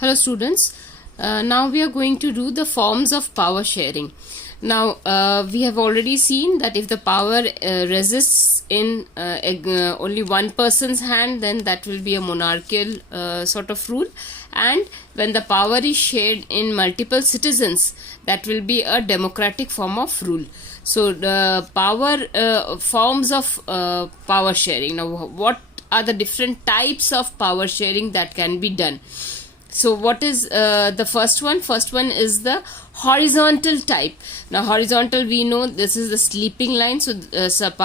Hello students, now we are going to do the forms of power sharing. Now we have already seen that if the power resists in only one person's hand, then that will be a monarchical sort of rule, and when the power is shared in multiple citizens, that will be a democratic form of rule. So the power forms of power sharing. Now what are the different types of power sharing that can be done? So what is the first one? First one is the horizontal type. Now horizontal, we know this is the sleeping line. So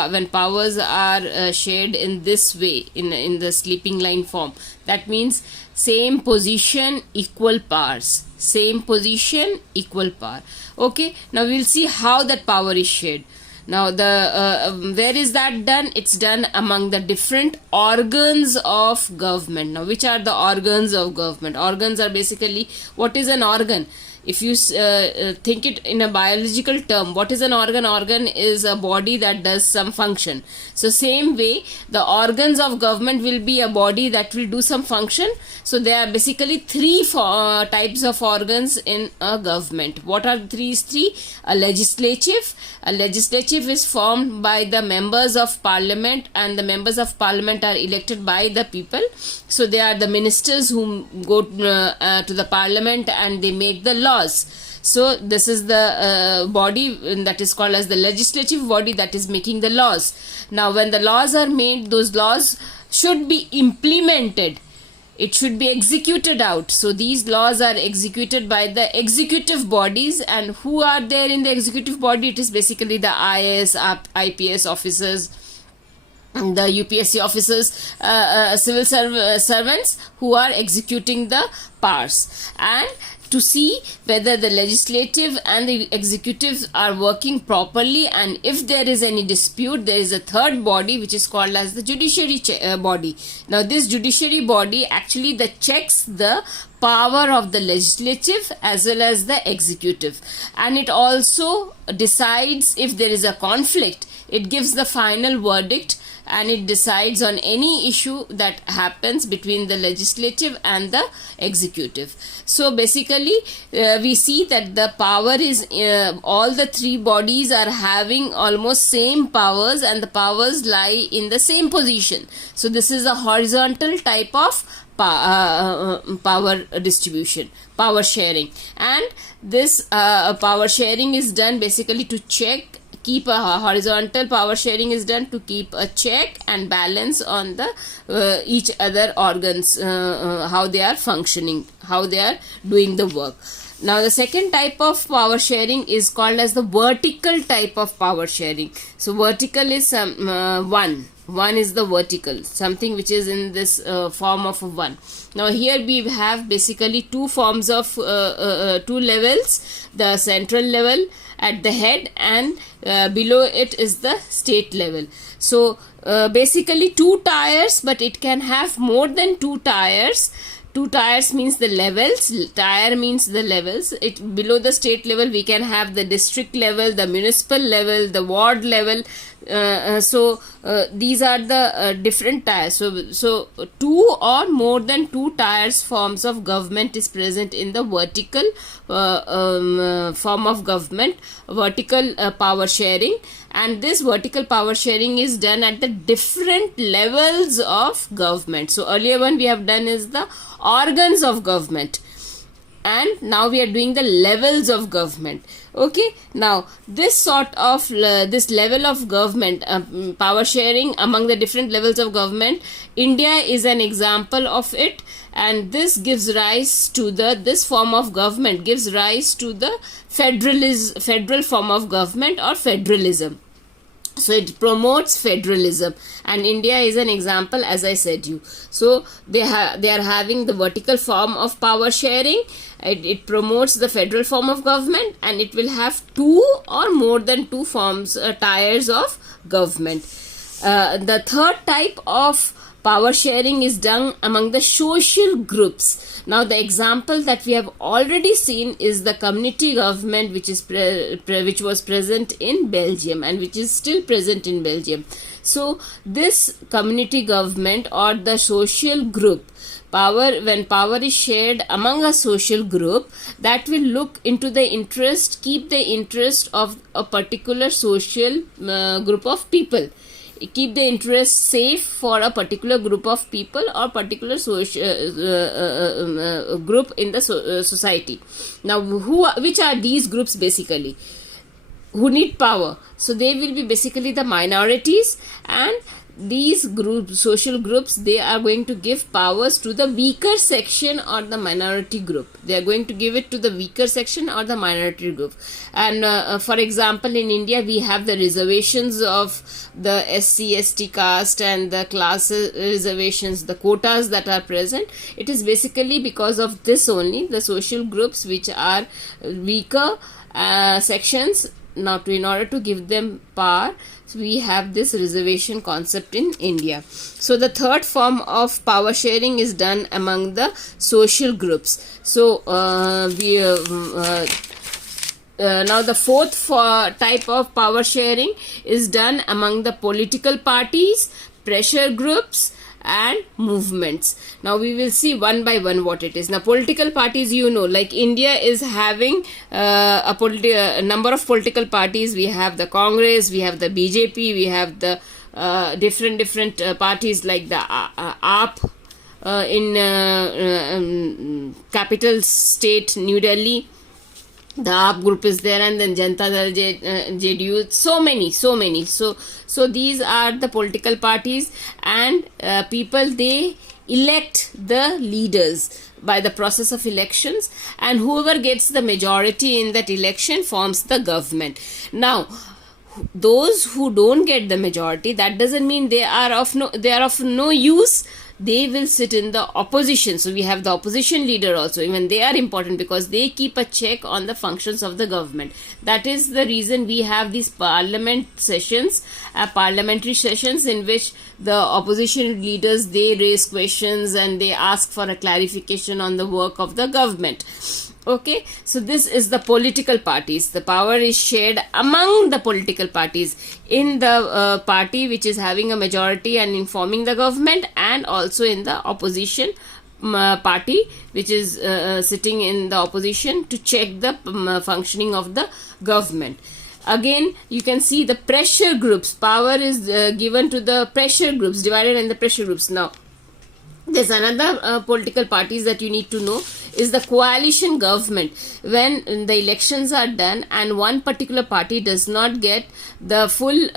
when powers are shared in this way, in the sleeping line form, that means same position, equal powers. Same position, equal power. Okay, now we'll see how that power is shared. Now where is that done? It's done among the different organs of government. Now which are the organs of government? Organs are basically, what is an organ? If you think it in a biological term, what is an organ? Organ is a body that does some function. So same way, the organs of government will be a body that will do some function. So there are basically three types of organs in a government. What are these three? A legislative. A legislative is formed by the members of parliament, and the members of parliament are elected by the people. So they are the ministers who go to the parliament and they make the laws. So this is the body that is called as the legislative body that is making the laws. Now when the laws are made, those laws should be implemented. It should be executed out. So these laws are executed by the executive bodies, and who are there in the executive body? It is basically the IAS, IPS officers, the UPSC officers, civil servants who are executing the powers. And to see whether the legislative and the executives are working properly, and if there is any dispute, there is a third body which is called as the judiciary body. Now this judiciary body actually that checks the power of the legislative as well as the executive, and it also decides if there is a conflict. It gives the final verdict, and it decides on any issue that happens between the legislative and the executive. So basically we see that the power is all the three bodies are having almost same powers, and the powers lie in the same position. So this is a horizontal type of power distribution, power sharing. And this power sharing is done basically to keep a horizontal power sharing is done to keep a check and balance on the each other organs, how they are functioning, how they are doing the work. Now the second type of power sharing is called as the vertical type of power sharing. So vertical is one is the vertical, something which is in this form of a one. Now here we have basically two forms of two levels, the central level at the head, and below it is the state level. So basically two tiers, but it can have more than two tiers. Two tiers means the levels, tier means the levels. It below the state level we can have the district level, the municipal level, the ward level. These are the different tiers. So two or more than two tiers forms of government is present in the vertical form of government, vertical power sharing. And this vertical power sharing is done at the different levels of government. So earlier one we have done is the organs of government, and now we are doing the levels of government. Okay, now this sort of this level of government power sharing among the different levels of government, India is an example of it, and this gives rise to this form of government gives rise to the federal form of government or federalism. So it promotes federalism, and India is an example, as I said you. So they are having the vertical form of power sharing. It promotes the federal form of government, and it will have two or more than two forms, tiers of government. The third type of power sharing is done among the social groups. Now the example that we have already seen is the community government, which is which was present in Belgium and which is still present in Belgium. So this community government or the social group when power is shared among a social group, that will look into the interest, keep the interest of a particular social group of people, keep the interest safe for a particular group of people or particular social group in the society. Now, which are these groups basically who need power? So they will be basically the minorities, and these groups, social groups, they are going to give powers to the weaker section or the minority group. They are going to give it to the weaker section or the minority group. And for example, in India we have the reservations of the SC/ST caste and the class reservations, the quotas that are present. It is basically because of this only, the social groups which are weaker sections. Now, in order to give them power, so we have this reservation concept in India. So the third form of power sharing is done among the social groups. So now the fourth type of power sharing is done among the political parties, pressure groups, and movements. Now we will see one by one what it is. Now, political parties, like India is having a number of political parties. We have the Congress, we have the BJP, we have the different parties like the AAP in capital state New Delhi. The AAP group is there, and then Janata Dal, JDU, so many. So these are the political parties, and people, they elect the leaders by the process of elections, and whoever gets the majority in that election forms the government. Now, those who don't get the majority, that doesn't mean they are of no use. They will sit in the opposition. So we have the opposition leader also. Even they are important because they keep a check on the functions of the government. That is the reason we have these parliamentary sessions in which the opposition leaders, they raise questions and they ask for a clarification on the work of the government. Okay, so this is the political parties. The power is shared among the political parties in the party which is having a majority and in forming the government, and also in the opposition party which is sitting in the opposition to check the functioning of the government. Again, you can see the pressure groups. Power is given to the pressure groups, divided in the pressure groups. Now, there's another political parties that you need to know is the coalition government. When the elections are done and one particular party does not get the full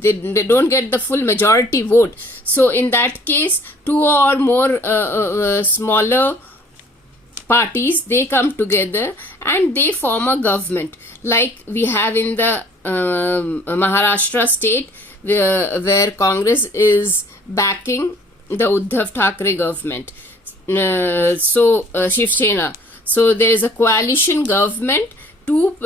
they don't get the full majority vote, so in that case two or more smaller parties, they come together and they form a government, like we have in the Maharashtra state, where Congress is backing the Uddhav Thackeray government. Shiv Sena. So there is a coalition government. Two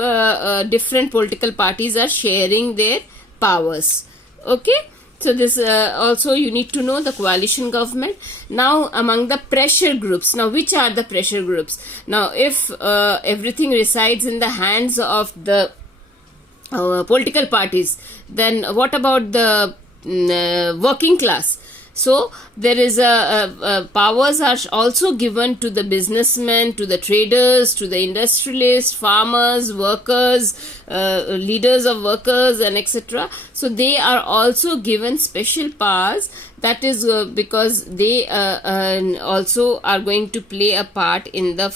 different political parties are sharing their powers. Okay. So this also you need to know the coalition government. Now, among the pressure groups. Now, which are the pressure groups? Now, if everything resides in the hands of the political parties, then what about the working class? So there is powers are also given to the businessmen, to the traders, to the industrialists, farmers, workers, leaders of workers, and etc. So they are also given special powers. That is because they also are going to play a part in the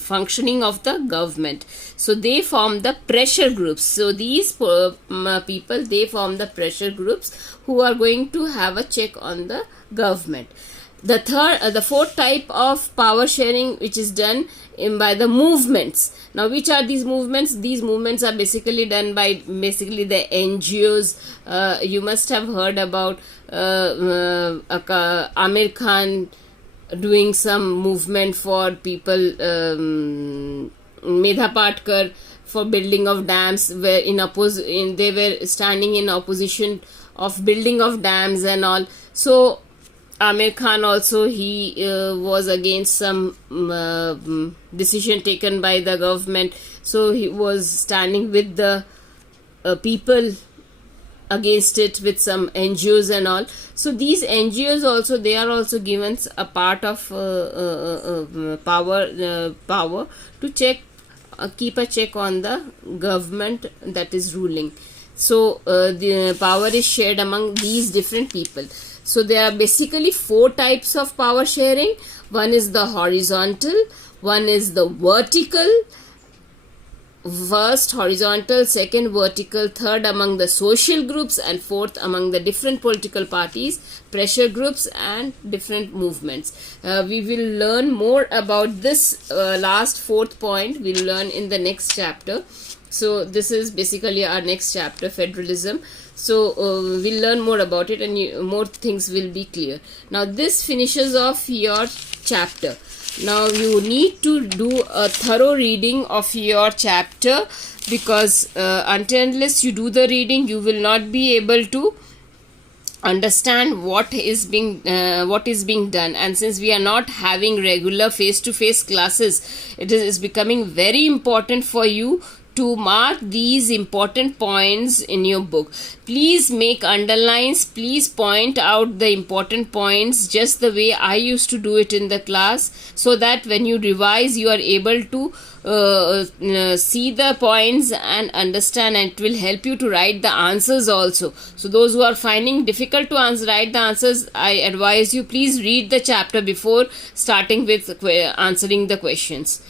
functioning of the government. So they form the pressure groups. So these people, they form the pressure groups who are going to have a check on the government. The fourth type of power sharing which is done by the movements. Now, which are these movements? These movements are basically done by the NGOs. You must have heard about Amir Khan doing some movement for people, Medha Patkar for building of dams, where they were standing in opposition of building of dams and all. So Amir Khan also, he was against some decision taken by the government. So he was standing with the people against it with some NGOs and all. So these NGOs also, they are also given a part of power to check, keep a check on the government that is ruling. So the power is shared among these different people. So there are basically 4 types of power sharing. One is the horizontal, one is the vertical, first horizontal, second vertical, third among the social groups, and fourth among the different political parties, pressure groups, and different movements. We will learn more about this last 4th point. We'll learn in the next chapter. So this is basically our next chapter, federalism. So we'll learn more about it, and more things will be clear. Now this finishes off your chapter. Now you need to do a thorough reading of your chapter, because unless you do the reading, you will not be able to understand what is being done. And since we are not having regular face-to-face classes, it is becoming very important for you to mark these important points in your book. Please make underlines, please point out the important points just the way I used to do it in the class, so that when you revise, you are able to see the points and understand, and it will help you to write the answers also. So those who are finding difficult to write the answers, I advise you, please read the chapter before starting with answering the questions.